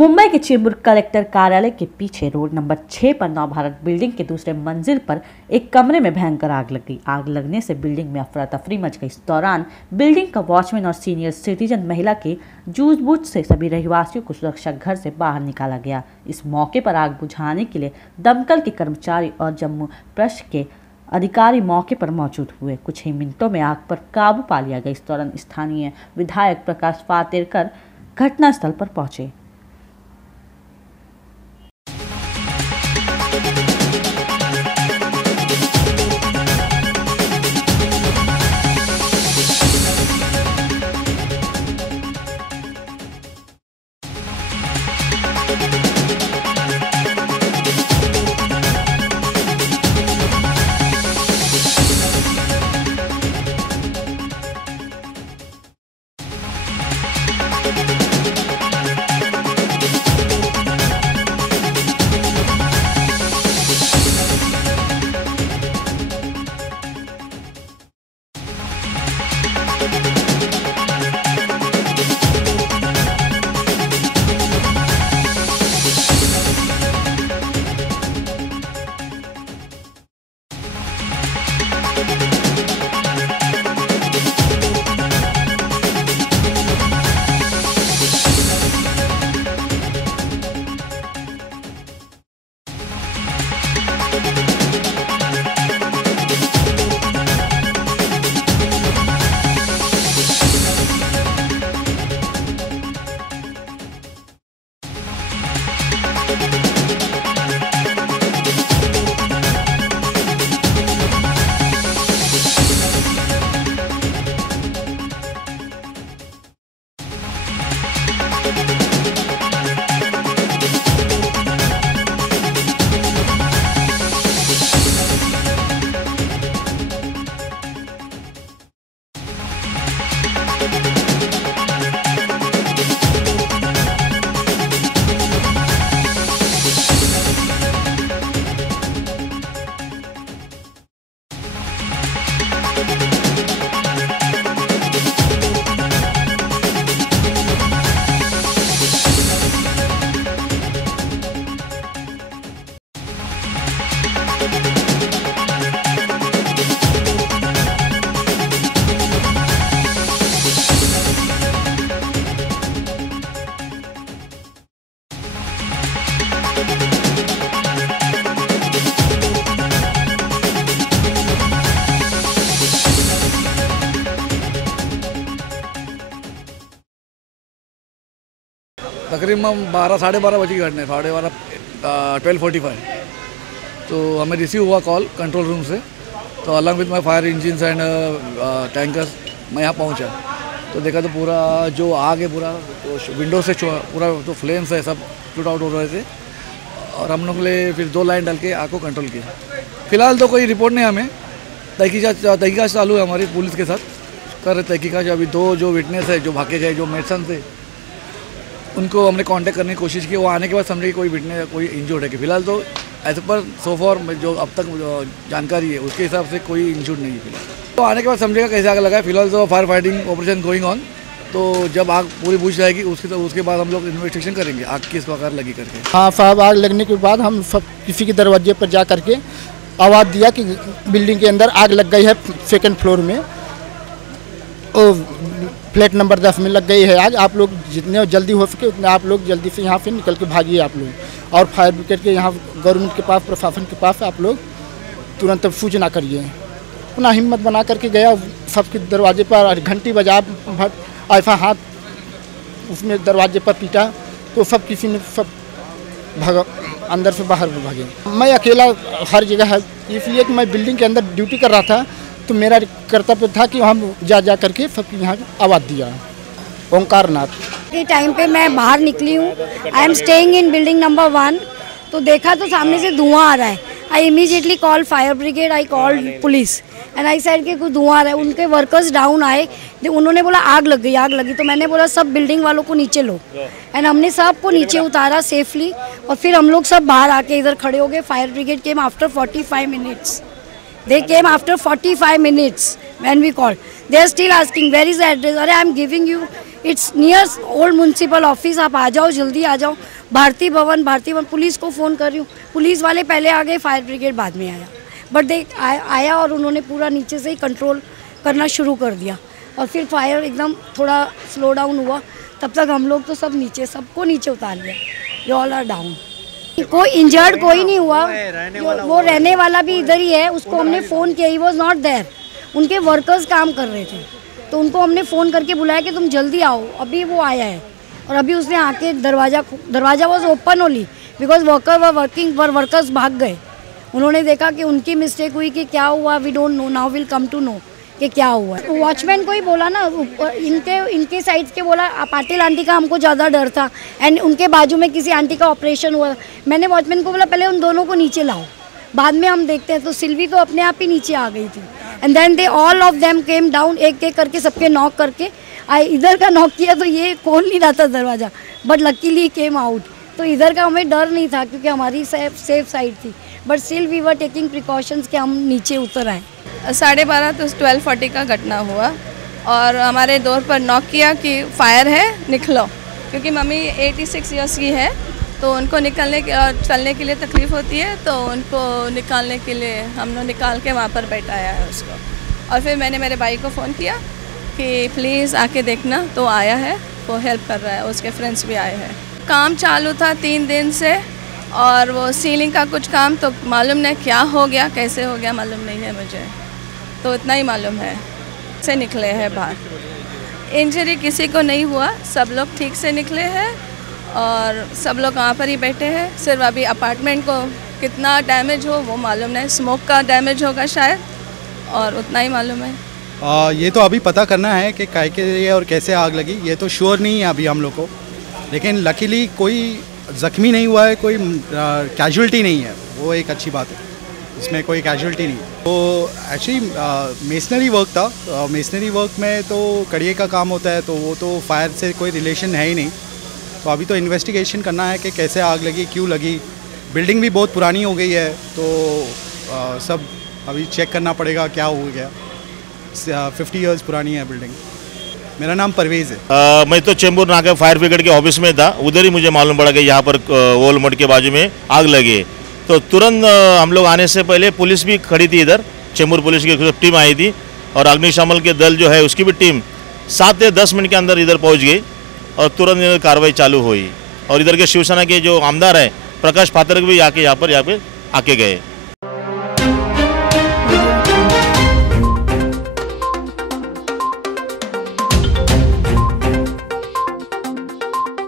मुंबई के चेंबूर कलेक्टर कार्यालय के पीछे रोड नंबर 6 पर नवभारत बिल्डिंग के दूसरे मंजिल पर एक कमरे में भयंकर आग लग गई। आग लगने से बिल्डिंग में अफरा तफरी मच गई। इस दौरान बिल्डिंग का वॉचमैन और सीनियर सिटीजन महिला के जूझबूझ से सभी रहवासियों को सुरक्षित घर से बाहर निकाला गया। इस मौके पर आग बुझाने के लिए दमकल के कर्मचारी और जम्मू प्रश के अधिकारी मौके पर मौजूद हुए। कुछ ही मिनटों में आग पर काबू पा लिया गया। इस दौरान स्थानीय विधायक प्रकाश फातेरकर घटनास्थल पर पहुंचे। तकरीबन 12-12:30 बजे की घटना है, 12:45। तो हमें रिसीव हुआ कॉल कंट्रोल रूम से, तो along with my fire engines and tankers मैं यहाँ पहुँचा। तो देखा तो पूरा जो आग है, पूरा तो विंडो से पूरा जो फ्लेम्स है सब शूट आउट हो रहे थे। और हम लोग ने फिर 2 लाइन डाल के आग को कंट्रोल किया। फिलहाल तो कोई रिपोर्ट नहीं, हमें तहकीकात चालू है हमारी पुलिस के साथ कर रहे तहकीकात। अभी 2 जो विटनेस है जो भागे गए, जो मेडसन थे, उनको हमने कांटेक्ट करने की कोशिश की। वो आने के बाद समझे कि कोई विटनेस कोई इंजर्ड है कि फिलहाल तो एज पर सो फॉर जो अब तक जानकारी है उसके हिसाब से कोई इंजर्ड नहीं है फिलहाल। तो आने के बाद समझेगा कैसे आग लगा है। फिलहाल तो fire fighting operation going on. तो जब आग पूरी बुझ जाएगी उसके बाद हम लोग इन्वेस्टिगेशन करेंगे आग किस प्रकार लगी करके। हाँ साहब, आग लगने के बाद हम सब किसी के दरवाजे पर जा करके आवाज़ दिया कि बिल्डिंग के अंदर आग लग गई है। 2nd फ्लोर में फ्लैट नंबर 10 में लग गई है आग। आप लोग जितने जल्दी हो सके उतने आप लोग जल्दी से यहाँ से निकल के भागिए आप लोग। और फायर ब्रिगेड के यहाँ गवर्नमेंट के पास, प्रशासन के पास आप लोग तुरंत सूचना करिए। अपना हिम्मत बना करके गया, सबके दरवाजे पर घंटी बजा, ऐसा हाथ उसने दरवाजे पर पीटा तो सब किसी ने सब अंदर से बाहर भागे। मैं अकेला हर जगह है, इसलिए कि मैं बिल्डिंग के अंदर ड्यूटी कर रहा था, तो मेरा कर्तव्य था कि हम जा करके सबकी यहाँ आवाज़ दिया। ओंकार नाथ के टाइम पे मैं बाहर निकली हूँ। I am staying in building number 1। तो देखा तो सामने से धुआं आ रहा है। I immediately call fire brigade, I called police and I side के कुछ धुआं आ रहा है। उनके वर्कर्स डाउन आए, उन्होंने बोला आग लगी। तो मैंने बोला सब बिल्डिंग वालों को नीचे लो एंड हमने सबको नीचे उतारा सेफली और फिर हम लोग सब बाहर आके इधर खड़े हो गए। Fire brigade came after 45 minutes. They came after 45 minutes when we called. They are still asking where is the address. अरे I am giving you, it's near old municipal office. आप आ जाओ, जल्दी आ जाओ. भारती भवन पुलिस को फ़ोन कर रही हूँ. पुलिस वाले पहले आ गए, फायर ब्रिगेड बाद में आया. बट दे आया और उन्होंने पूरा नीचे से ही कंट्रोल करना शुरू कर दिया. और फिर फायर एकदम थोड़ा स्लो डाउन हुआ. तब तक हम लोग तो सब नीचे, सबको नीचे उतार लिया. You all are down. कोई इंजर्ड कोई नहीं हुआ. वो रहने वाला भी इधर ही है. उसको हमने फ़ोन किया. He was not there. उनके वर्कर्स काम कर रहे थे, तो उनको हमने फ़ोन करके बुलाया कि तुम जल्दी आओ. अभी वो आया है और अभी उसने आके दरवाज़ा was open only because workers भाग गए. उन्होंने देखा कि उनकी मिस्टेक हुई कि क्या हुआ. We don't know, now will come to know कि क्या हुआ. वॉचमैन को ही बोला ना, इनके साइड के बोला. पाटिल आंटी का हमको ज़्यादा डर था एंड उनके बाजू में किसी आंटी का ऑपरेशन हुआ. मैंने वॉचमैन को बोला पहले उन दोनों को नीचे लाओ, बाद में हम देखते हैं. तो सिल्वी तो अपने आप ही नीचे आ गई थी. And then they all of them came down. एक एक करके सबके नॉक करके इधर का नॉक किया तो ये खोल नहीं रहा था दरवाज़ा. But luckily came out. तो इधर का हमें डर नहीं था क्योंकि हमारी सेफ साइड थी. But still we were taking precautions कि हम नीचे उतर आए. 12:30 तो 12:40 का घटना हुआ और हमारे डोर पर नॉक किया कि फायर है, निकलो. क्योंकि मम्मी 86 ईयर्स की है, तो उनको निकलने के और चलने के लिए तकलीफ़ होती है, तो उनको निकालने के लिए हम लोग निकाल के वहाँ पर बैठाया है उसको. और फिर मैंने मेरे भाई को फ़ोन किया कि प्लीज़ आके देखना. तो आया है, वो हेल्प कर रहा है. उसके फ्रेंड्स भी आए हैं. काम चालू था 3 दिन से और वो सीलिंग का कुछ काम तो मालूम नहीं क्या हो गया, कैसे हो गया मालूम नहीं है मुझे. तो इतना ही मालूम है से निकले हैं बाहर. इंजरी किसी को नहीं हुआ, सब लोग ठीक से निकले हैं और सब लोग वहाँ पर ही बैठे हैं. सिर्फ अभी अपार्टमेंट को कितना डैमेज हो वो मालूम नहीं. स्मोक का डैमेज होगा शायद, और उतना ही मालूम है. ये तो अभी पता करना है कि काय के लिए और कैसे आग लगी. ये तो श्योर नहीं है अभी हम लोग को. लेकिन लकीली कोई ज़ख्मी नहीं हुआ है, कोई कैजुअल्टी नहीं है. वो एक अच्छी बात है, इसमें कोई कैजुअल्टी नहीं. तो एक्चुअली मेसनरी वर्क था. मेसनरी वर्क में तो कड़िए का काम होता है, तो वो तो फायर से कोई रिलेशन है ही नहीं. तो अभी तो इन्वेस्टिगेशन करना है कि कैसे आग लगी, क्यों लगी. बिल्डिंग भी बहुत पुरानी हो गई है, तो सब अभी चेक करना पड़ेगा क्या हो गया. 50 इयर्स पुरानी है बिल्डिंग. मेरा नाम परवेज़ है. मैं तो चेंबूर नाका फायर ब्रिगेड के ऑफिस में था. उधर ही मुझे मालूम पड़ा कि यहाँ पर वॉलमार्ट के बाजू में आग लगी. तो तुरंत हम लोग आने से पहले पुलिस भी खड़ी थी इधर. चेंबूर पुलिस की टीम आई थी और अग्निशमन के दल जो है उसकी भी टीम 7 से 10 मिनट के अंदर इधर पहुँच गई और तुरंत कार्रवाई चालू हुई. और इधर के शिवसेना के जो आमदार हैं प्रकाश पात्रक भी यहाँ पे आके गए.